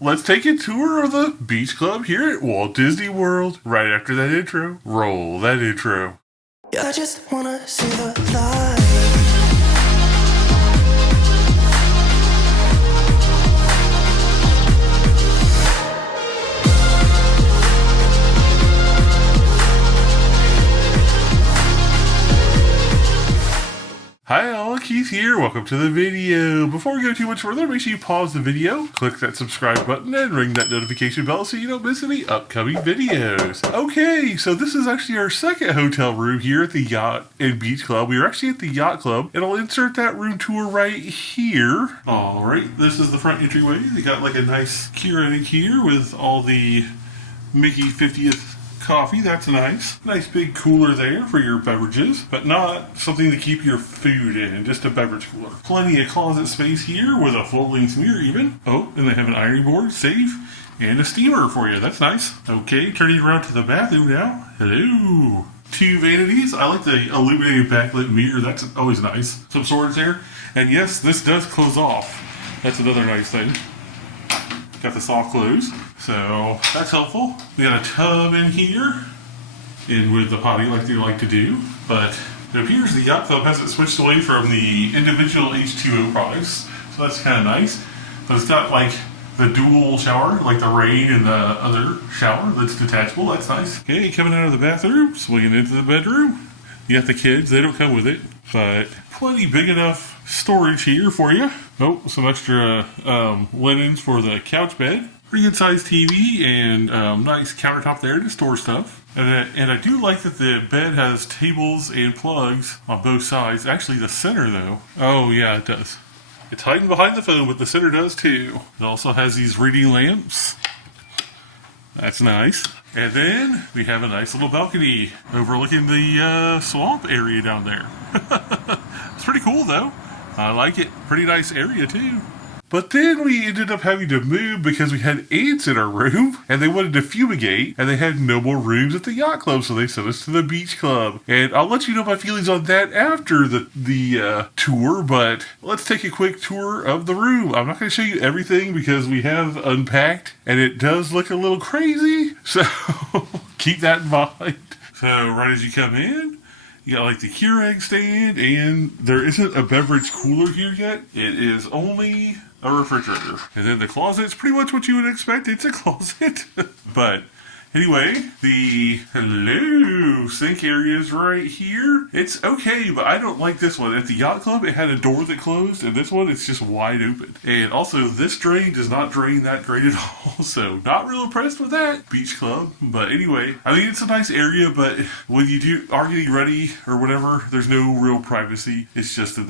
Let's take a tour of the beach club here at Walt Disney World. Right after that intro, roll that intro. I just wanna see the light. Hi all, Keith here. Welcome to the video. Before we go too much further, make sure you pause the video, click that subscribe button, and ring that notification bell so you don't miss any upcoming videos. Okay, so this is actually our second hotel room here at the Yacht and Beach Club. We are actually at the Yacht Club, and I'll insert that room tour right here. Alright, this is the front entryway. They got like a nice Keurig here with all the Mickey 50th coffee. That's nice. Nice big cooler there for your beverages, but not something to keep your food in, just a beverage cooler. Plenty of closet space here with a full-length mirror even. Oh, and they have an ironing board, safe, and a steamer for you. That's nice. Okay, turning around to the bathroom now. Hello. Two vanities. I like the illuminated backlit mirror. That's always nice. Some storage there. And yes, this does close off. That's another nice thing. Got the soft close, so that's helpful. We got a tub in here, in with the potty like they like to do, but it appears the Yacht Club hasn't switched away from the individual H2O products, so that's kind of nice. But it's got like the dual shower, like the rain and the other shower that's detachable. That's nice. Okay, coming out of the bathroom, swinging into the bedroom. You got the kids, they don't come with it, but plenty big enough storage here for you. Oh, some extra linens for the couch bed. Pretty good sized TV and nice countertop there to store stuff. And I do like that the bed has tables and plugs on both sides. Actually, the center though. Oh yeah, it does. It's hiding behind the phone, but the center does too. It also has these reading lamps. That's nice. And then we have a nice little balcony overlooking the swamp area down there. It's pretty cool though. I like it. Pretty nice area too. But then we ended up having to move because we had ants in our room and they wanted to fumigate and they had no more rooms at the Yacht Club, so they sent us to the Beach Club. And I'll let you know my feelings on that after the tour, but let's take a quick tour of the room. I'm not going to show you everything because we have unpacked and it does look a little crazy, so keep that in mind. So right as you come in, you got like the Keurig stand, and there isn't a beverage cooler here yet. It is only a refrigerator. And then the closet's pretty much what you would expect. It's a closet. But anyway, the sink area is right here. It's okay, but I don't like this one. At the Yacht Club, it had a door that closed, and this one, it's just wide open. And also, this drain does not drain that great at all, so not real impressed with that Beach Club. But anyway, I mean, it's a nice area, but when you are getting ready or whatever, there's no real privacy. It's just in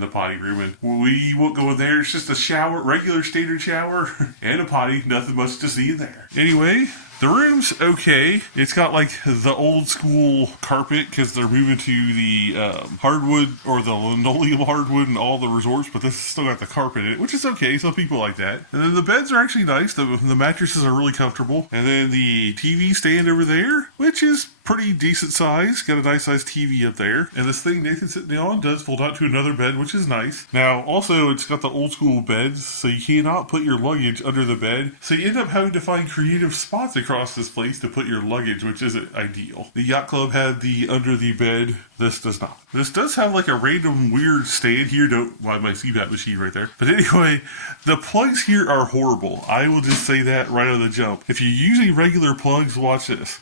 the potty room, and we won't go in there. It's just a shower, regular standard shower, and a potty. Nothing much to see in there. Anyway, the room's okay. It's got like the old school carpet because they're moving to the hardwood or the linoleum hardwood in all the resorts, but this has still got the carpet in it, which is okay. Some people like that. And then the beds are actually nice. The mattresses are really comfortable. And then the TV stand over there, which is pretty decent size. Got a nice size TV up there. And this thing Nathan's sitting on does fold out to another bed, which is nice. Now, also, it's got the old school beds, so you cannot put your luggage under the bed. So you end up having to find creative spots across this place to put your luggage, which isn't ideal. The Yacht Club had the under the bed. This does not. This does have like a random weird stand here. Don't mind my CPAP machine right there. But anyway, the plugs here are horrible. I will just say that right on the jump. If you're using regular plugs, watch this.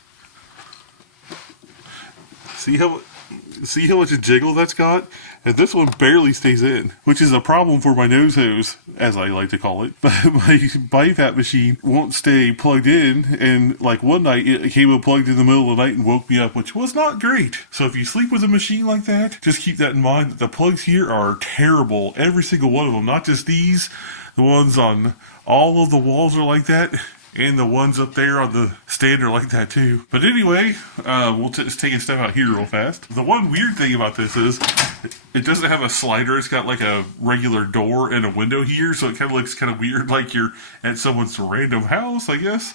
See how much jiggle that's got? And this one barely stays in, which is a problem for my nose hose, as I like to call it. But my BiPAP machine won't stay plugged in, and like one night it came unplugged in the middle of the night and woke me up, which was not great. So if you sleep with a machine like that, just keep that in mind that the plugs here are terrible. Every single one of them, not just these. The ones on all of the walls are like that. And the ones up there on the stand are like that too. But anyway, we'll just take a step out here real fast. The one weird thing about this is it doesn't have a slider. It's got like a regular door and a window here. So it kind of looks kind of weird, like you're at someone's random house, I guess.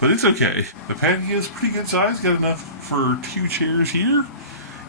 But it's okay. The patio is pretty good size. Got enough for 2 chairs here.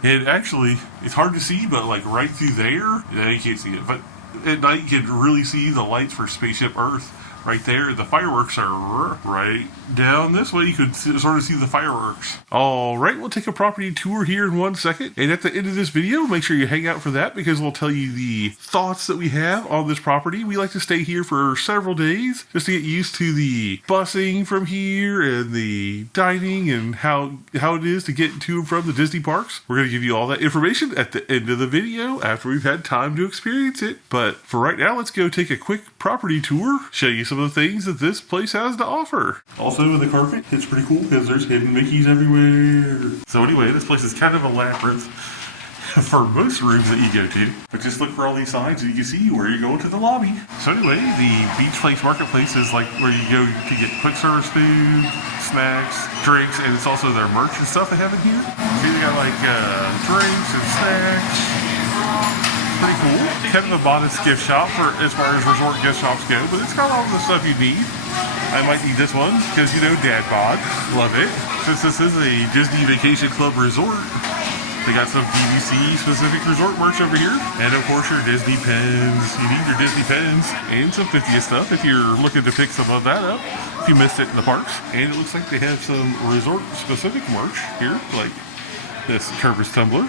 And actually, it's hard to see, but like right through there, you can't see it. But at night you can really see the lights for Spaceship Earth right there. The fireworks are right down this way. You could sort of see the fireworks. All right, we'll take a property tour here in 1 second. And at the end of this video, make sure you hang out for that because we'll tell you the thoughts that we have on this property. We like to stay here for several days just to get used to the busing from here and the dining and how it is to get to and from the Disney parks. We're going to give you all that information at the end of the video after we've had time to experience it. But for right now, let's go take a quick property tour, show you some of the things that this place has to offer. Also, the carpet, it's pretty cool because there's hidden Mickeys everywhere. So anyway, this place is kind of a labyrinth for most rooms that you go to. But just look for all these signs and you can see where you're going to the lobby. So anyway, the Beach Place Marketplace is like where you go to get quick service food, snacks, drinks, and it's also their merch and stuff they have in here. So you got like drinks and snacks. Pretty cool. Kind of a modest gift shop for as far as resort gift shops go, but it's got all the stuff you need. I might need this one because, you know, Dad bod. Love it. Since this is a Disney Vacation Club resort, they got some DVC specific resort merch over here. And of course your Disney pens. You need your Disney pens and some 50th stuff if you're looking to pick some of that up if you missed it in the parks. And it looks like they have some resort specific merch here, like this Curvis tumbler.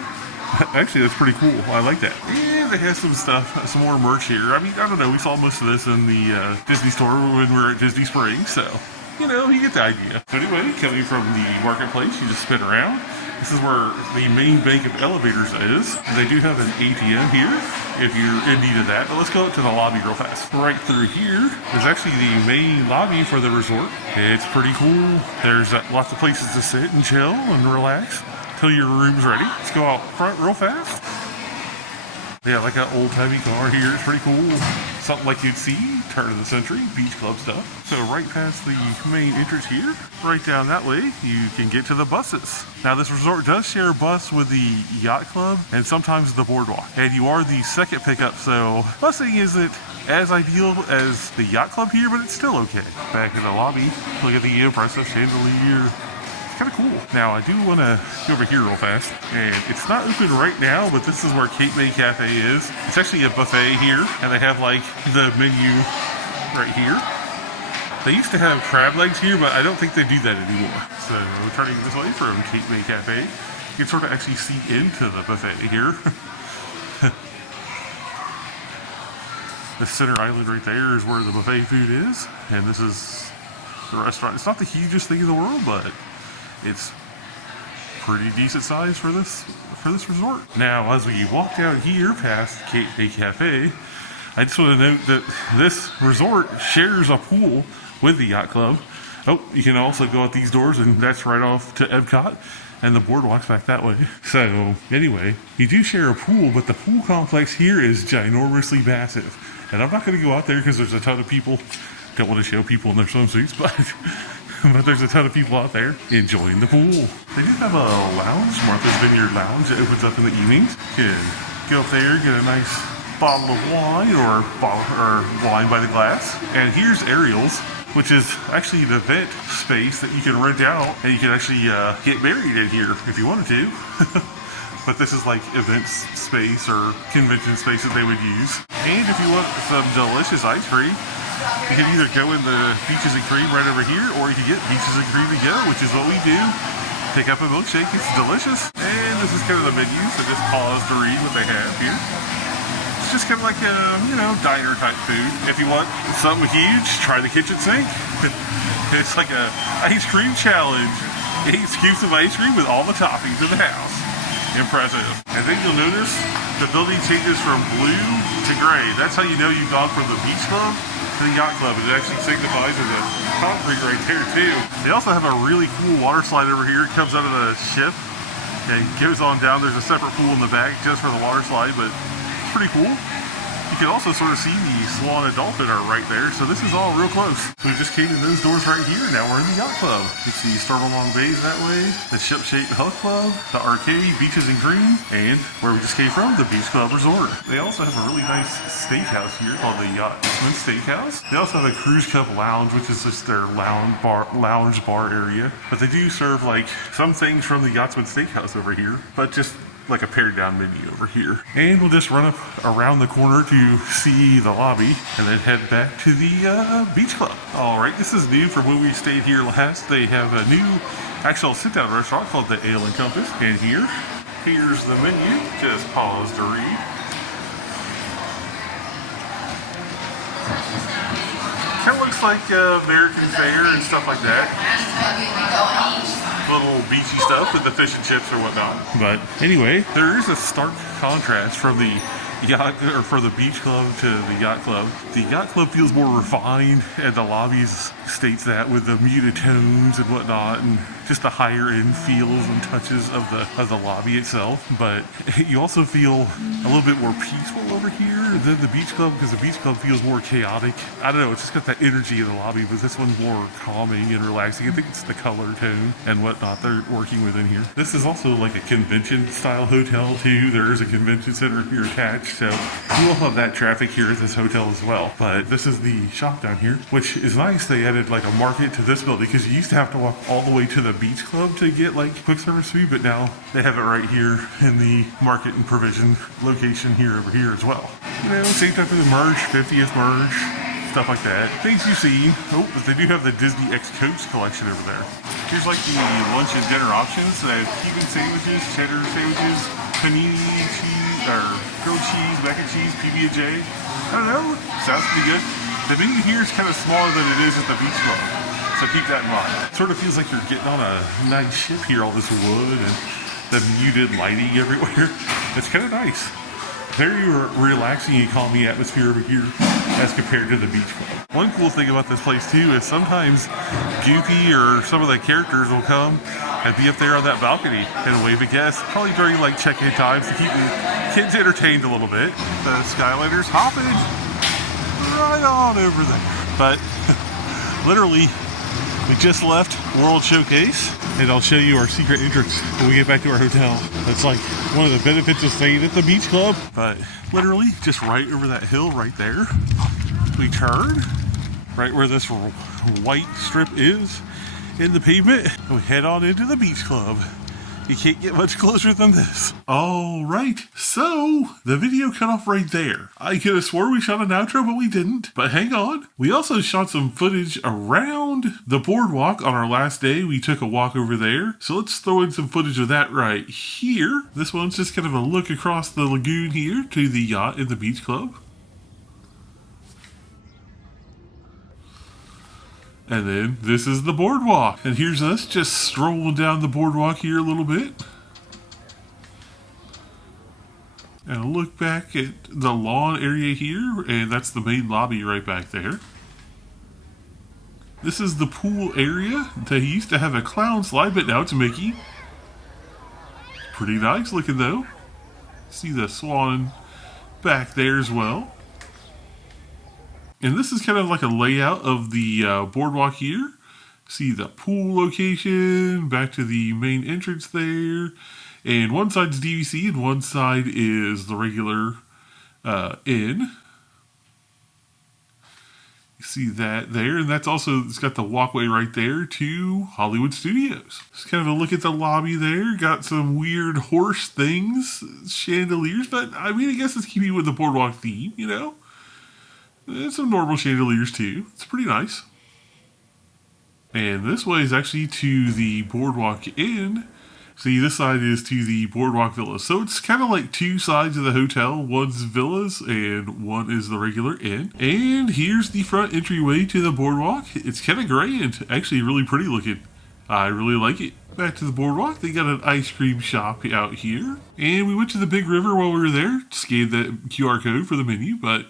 Actually, that's pretty cool. I like that. And they have some stuff, some more merch here. I mean, I don't know. We saw most of this in the Disney store when we were at Disney Springs, so, you know, you get the idea. So anyway, coming from the marketplace, you just spin around. This is where the main bank of elevators is. They do have an ATM here if you're in need of that. But let's go up to the lobby real fast. Right through here is actually the main lobby for the resort. It's pretty cool. There's lots of places to sit and chill and relax till your room's ready. Let's go out front real fast. Yeah, like an old-timey car here. It's pretty cool. Something like you'd see, turn of the century, beach club stuff. So right past the main entrance here, right down that way, you can get to the buses. Now this resort does share a bus with the Yacht Club and sometimes the Boardwalk. And you are the second pickup, so busing isn't as ideal as the Yacht Club here, but it's still okay. Back in the lobby, look at the impressive chandelier. Kind of cool. Now I do want to go over here real fast, and it's not open right now, but this is where Cape May Cafe is. It's actually a buffet here, and they have like the menu right here. They used to have crab legs here, but I don't think they do that anymore. So turning this way from Cape May Cafe, you can sort of actually see into the buffet here. The center island right there is where the buffet food is, and this is the restaurant. It's not the hugest thing in the world, but it's pretty decent size for this resort. Now, as we walk down here past Cape May Cafe, I just want to note that this resort shares a pool with the Yacht Club. Oh, you can also go out these doors, and that's right off to Epcot, and the boardwalk's back that way. So, anyway, you do share a pool, but the pool complex here is ginormously massive. And I'm not going to go out there because there's a ton of people. Don't want to show people in their swimsuits, but there's a ton of people out there enjoying the pool. They do have a lounge, Martha's Vineyard Lounge, that opens up in the evenings. You can go up there, get a nice bottle of wine or wine by the glass. And here's Ariel's, which is actually an event space that you can rent out, and you can actually get married in here if you wanted to. But this is like event space or convention space that they would use. And if you want some delicious ice cream, you can either go in the Peaches and Cream right over here, or you can get Peaches and Cream to go, which is what we do. Pick up a milkshake, it's delicious. And this is kind of the menu, so just pause to read what they have here. It's just kind of like diner type food. If you want something huge, try the kitchen sink. It's like a ice cream challenge. 8 scoops of ice cream with all the toppings in the house. Impressive. And then you'll notice the building changes from blue to gray. That's how you know you've gone from the beach club to the Yacht Club. It actually signifies in the concrete right there too. They also have a really cool water slide over here. It comes out of the ship and goes on down. There's a separate pool in the back just for the water slide, but it's pretty cool. You can also sort of see the swan and dolphin are right there, so this is all real close. So we just came in those doors right here, now we're in the Yacht Club. You see Starmalong Bays that way, the Ship-Shaped Hull Club, the Arcade, Beaches and Green, and where we just came from, the Beach Club Resort. They also have a really nice steakhouse here called the Yachtsman Steakhouse. They also have a Cruise Cup Lounge, which is just their lounge bar area. But they do serve like some things from the Yachtsman Steakhouse over here, but just like a pared down menu over here. And we'll just run up around the corner to see the lobby and then head back to the beach club. All right, this is new from when we stayed here last. They have a new actual sit-down restaurant called the Ale and Compass. And here's the menu. Just pause to read. Kind of looks like American fare and stuff like that. Little beachy stuff with the fish and chips or whatnot. But anyway, there is a stark contrast from the yacht or for the beach club to the yacht club. The yacht club feels more refined, and the lobbies states that with the muted tones and whatnot, and just the higher end feels and touches of the lobby itself. But you also feel a little bit more peaceful over here than the beach club, because the beach club feels more chaotic. I don't know, it's just got that energy in the lobby, but this one's more calming and relaxing. I think it's the color tone and whatnot they're working with in here. This is also like a convention style hotel too. There is a convention center here attached, so you will have that traffic here at this hotel as well. But this is the shop down here, which is nice. They added like a market to this building, because you used to have to walk all the way to the beach club to get like quick service food, but now they have it right here in the market and provision location here over here as well. You know, same type of the merge, 50th merge, stuff like that. Things you've seen. Oh, but they do have the Disney X Coach collection over there. Here's like the lunch and dinner options. They have Cuban sandwiches, cheddar sandwiches, panini cheese, or grilled cheese, mac and cheese, PB&J. I don't know, sounds pretty good. The menu here is kind of smaller than it is at the beach club, so keep that in mind. Sort of feels like you're getting on a nice ship here, all this wood and the muted lighting everywhere. It's kind of nice. Very relaxing and calming atmosphere over here as compared to the beach club. One cool thing about this place too is sometimes Goofy or some of the characters will come and be up there on that balcony and wave at guests, probably during like check-in times to keep the kids entertained a little bit. The Skyliners hopping right on over there. But literally, we just left World Showcase, and I'll show you our secret entrance when we get back to our hotel. That's like one of the benefits of staying at the beach club. But literally, just right over that hill right there, we turn right where this white strip is in the pavement, and we head on into the beach club. You can't get much closer than this. All right, so the video cut off right there. I could have swore we shot an outro, but we didn't. But hang on. We also shot some footage around the boardwalk on our last day. We took a walk over there. So let's throw in some footage of that right here. This one's just kind of a look across the lagoon here to the yacht and the beach club. And then this is the boardwalk. And here's us just strolling down the boardwalk here a little bit. And a look back at the lawn area here. And that's the main lobby right back there. This is the pool area. They used to have a clown slide, but now it's Mickey. Pretty nice looking though. See the swan back there as well. And this is kind of like a layout of the boardwalk here. See the pool location, back to the main entrance there. And one side's DVC and one side is the regular inn. You see that there. And that's also, it's got the walkway right there to Hollywood Studios. Just kind of a look at the lobby there. Got some weird horse things, chandeliers. But I mean, I guess it's keeping with the boardwalk theme, you know. And some normal chandeliers too. It's pretty nice. And this way is actually to the Boardwalk Inn. See, this side is to the Boardwalk Villas. So it's kind of like two sides of the hotel. One's villas and one is the regular inn. And here's the front entryway to the boardwalk. It's kind of grand. Actually really pretty looking. I really like it. Back to the boardwalk, they got an ice cream shop out here. And we went to the big river while we were there. Scanned that QR code for the menu, but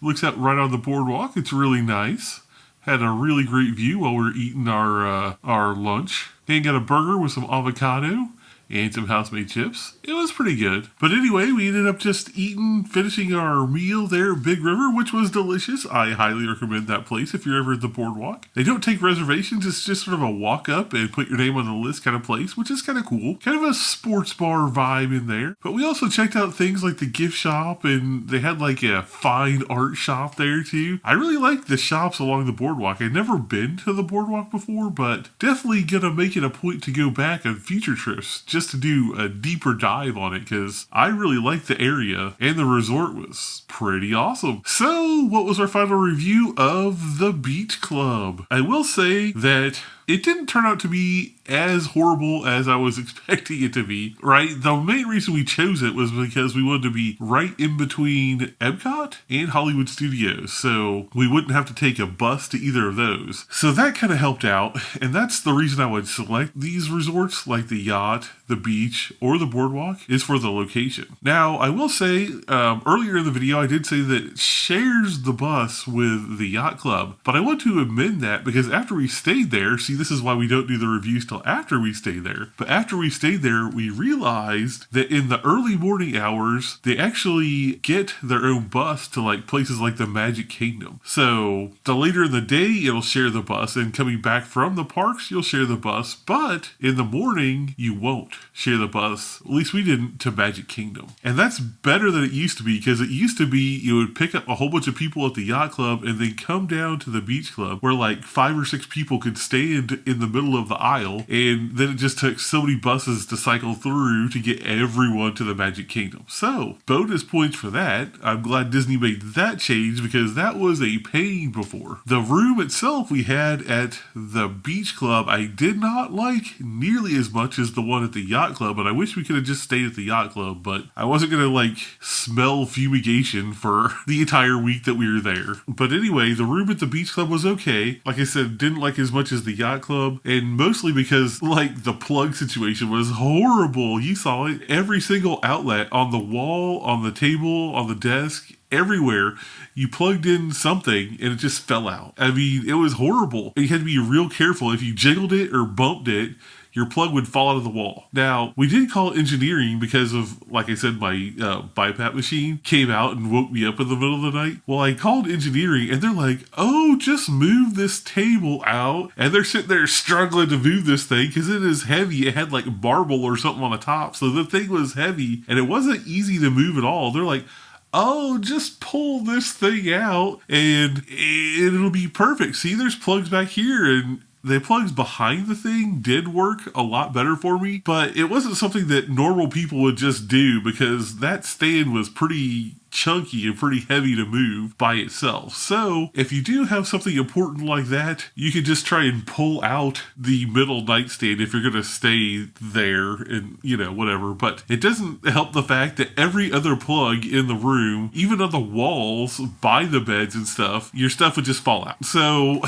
looks out right on the boardwalk. It's really nice. Had a really great view while we were eating our lunch. And got a burger with some avocado and some house-made chips. It was pretty good. But anyway, we ended up just finishing our meal there at Big River, which was delicious. I highly recommend that place if you're ever at the boardwalk. They don't take reservations. It's just sort of a walk up and put your name on the list kind of place, which is kind of cool. Kind of a sports bar vibe in there. But we also checked out things like the gift shop, and they had like a fine art shop there too. I really like the shops along the boardwalk. I've never been to the boardwalk before, but definitely gonna make it a point to go back on future trips just just to do a deeper dive on it because I really liked the area and the resort was pretty awesome. So what was our final review of the Beach Club? I will say that it didn't turn out to be as horrible as I was expecting it to be, right? The main reason we chose it was because we wanted to be right in between Epcot and Hollywood Studios, so we wouldn't have to take a bus to either of those. So that kind of helped out, and that's the reason I would select these resorts, like the Yacht, the Beach, or the Boardwalk, is for the location. Now, I will say, earlier in the video, I did say that it shares the bus with the Yacht Club, but I want to amend that because after we stayed there, see, this is why we don't do the reviews till after we stay there. But after we stayed there, we realized that in the early morning hours, they actually get their own bus to like places like the Magic Kingdom. So the later in the day, it'll share the bus, and coming back from the parks, you'll share the bus. But in the morning, you won't share the bus. At least we didn't to Magic Kingdom. And that's better than it used to be, because it used to be you would pick up a whole bunch of people at the Yacht Club and then come down to the Beach Club where like 5 or 6 people could stand in the middle of the aisle, and then it just took so many buses to cycle through to get everyone to the Magic Kingdom. So, bonus points for that. I'm glad Disney made that change because that was a pain before. The room itself we had at the Beach Club, I did not like nearly as much as the one at the Yacht Club, and I wish we could have just stayed at the Yacht Club, but I wasn't going to like smell fumigation for the entire week that we were there. But anyway, the room at the Beach Club was okay. Like I said, didn't like as much as the Yacht Club, and mostly because like the plug situation was horrible. You saw it. Every single outlet on the wall, on the table, on the desk, everywhere, you plugged in something and it just fell out. I mean, it was horrible. You had to be real careful. If you jiggled it or bumped it, your plug would fall out of the wall. Now, we did call engineering because of, like I said, my BiPAP machine came out and woke me up in the middle of the night. Well, I called engineering and they're like, oh, just move this table out. And they're sitting there struggling to move this thing because it is heavy. It had like marble or something on the top. So the thing was heavy and it wasn't easy to move at all. They're like, oh, just pull this thing out and it'll be perfect. See, there's plugs back here, and the plugs behind the thing did work a lot better for me, but it wasn't something that normal people would just do because that stand was pretty chunky and pretty heavy to move by itself. So if you do have something important like that, you can just try and pull out the middle nightstand if you're going to stay there and, you know, whatever. But it doesn't help the fact that every other plug in the room, even on the walls by the beds and stuff, your stuff would just fall out. So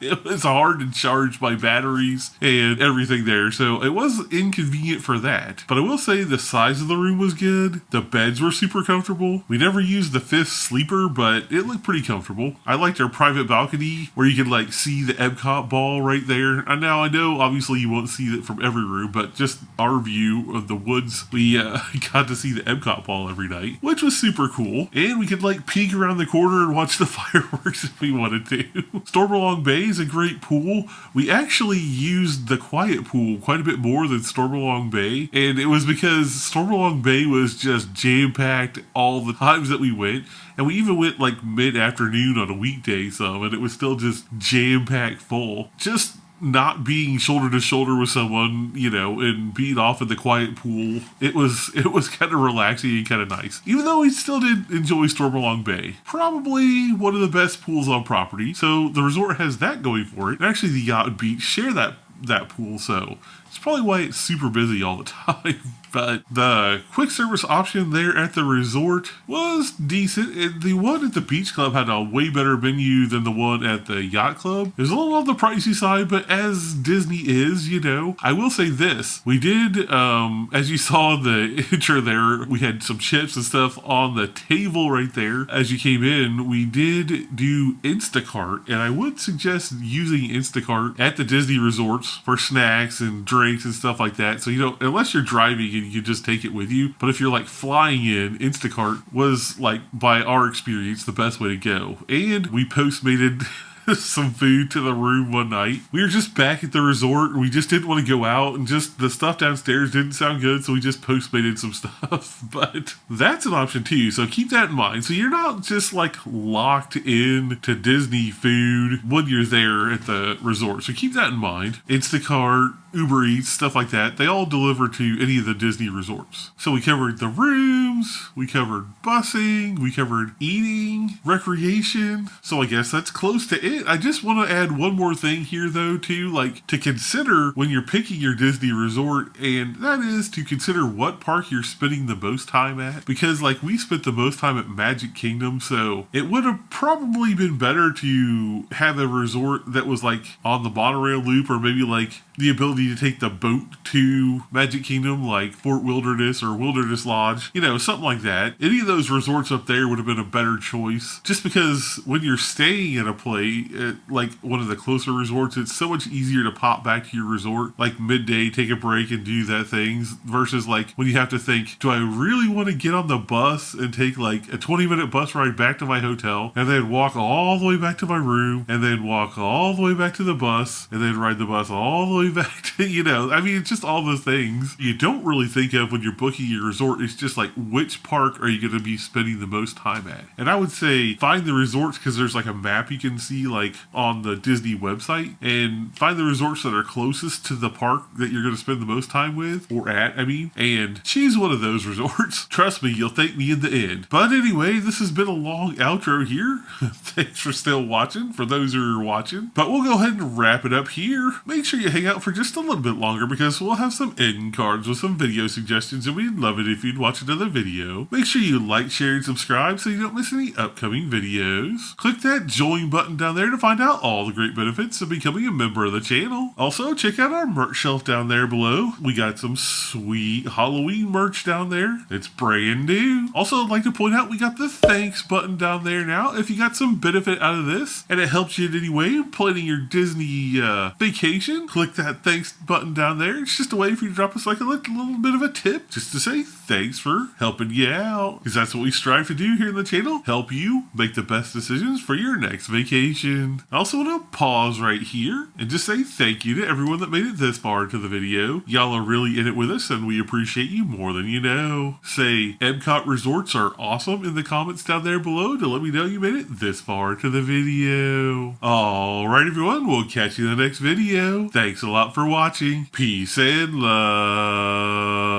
it was hard to charge my batteries and everything there, so it was inconvenient for that. But I will say the size of the room was good. The beds were super comfortable. We never used the 5th sleeper, but it looked pretty comfortable. I liked our private balcony where you could like see the Epcot ball right there. And now I know obviously you won't see it from every room, but just our view of the woods, we got to see the Epcot ball every night, which was super cool. And we could like peek around the corner and watch the fireworks if we wanted to. StoryBlocks Bay is a great pool. We actually used the quiet pool quite a bit more than StoryBlocks Bay, and it was because StoryBlocks Bay was just jam-packed all the times that we went, and we even went like mid-afternoon on a weekday and it was still just jam-packed full. Just not being shoulder to shoulder with someone, you know, and being off in the quiet pool, it was kind of relaxing and kind of nice. Even though we still did enjoy StoryBlocks Bay. Probably one of the best pools on property, so the resort has that going for it. And actually the Yacht and Beach share that pool, so it's probably why it's super busy all the time. But the quick service option there at the resort was decent. The one at the Beach Club had a way better menu than the one at the Yacht Club. It was a little on the pricey side, but as Disney is, you know. I will say this. We did, as you saw in the intro there, we had some chips and stuff on the table right there. As you came in, we did do Instacart, and I would suggest using Instacart at the Disney resorts for snacks and drinks and stuff like that. So, you know, unless you're driving and you just take it with you. But if you're like flying in, Instacart was like, by our experience, the best way to go. And we Postmated some food to the room one night. We were just back at the resort and we just didn't want to go out, and just the stuff downstairs didn't sound good, so we just Postmated some stuff. But that's an option too, so keep that in mind. So you're not just like locked in to Disney food when you're there at the resort, so keep that in mind. Instacart, Uber Eats, stuff like that, they all deliver to any of the Disney resorts. So we covered the rooms, we covered busing, we covered eating, recreation. So I guess that's close to it. I just want to add one more thing here though too, like to consider when you're picking your Disney resort, and that is to consider what park you're spending the most time at. Because like we spent the most time at Magic Kingdom, so it would have probably been better to have a resort that was like on the monorail loop, or maybe like the ability to take the boat to Magic Kingdom, like Fort Wilderness or Wilderness Lodge, you know, something like that. Any of those resorts up there would have been a better choice, just because when you're staying at a place, at like one of the closer resorts, it's so much easier to pop back to your resort, like midday, take a break and do that things, versus like when you have to think, do I really want to get on the bus and take like a 20-minute bus ride back to my hotel, and then walk all the way back to my room, and then walk all the way back to the bus, and then ride the bus all the way back to, you know, I mean, it's just all those things you don't really think of when you're booking your resort. It's just like, which park are you going to be spending the most time at? And I would say find the resorts, because there's like a map you can see like on the Disney website, and find the resorts that are closest to the park that you're going to spend the most time with, or at, I mean, and choose one of those resorts. Trust me, you'll thank me in the end. But anyway, this has been a long outro here. Thanks for still watching, for those who are watching. But we'll go ahead and wrap it up here. Make sure you hang out for just a little bit longer, because we'll have some end cards with some video suggestions, and we'd love it if you'd watch another video. Make sure you like, share, and subscribe so you don't miss any upcoming videos. Click that join button down there to find out all the great benefits of becoming a member of the channel. Also, check out our merch shelf down there below. We got some sweet Halloween merch down there. It's brand new. Also, I'd like to point out we got the thanks button down there now. If you got some benefit out of this and it helps you in any way planning your Disney vacation, click that thanks button down there. It's just a way for you to drop us like a little bit of a tip, just to say thanks for helping you out, because that's what we strive to do here in the channel, help you make the best decisions for your next vacation. I also want to pause right here and just say thank you to everyone that made it this far into the video. Y'all are really in it with us, and we appreciate you more than you know. Say Epcot resorts are awesome in the comments down there below to let me know you made it this far into the video. Alright everyone, we'll catch you in the next video. Thanks a lot for watching. Peace and love.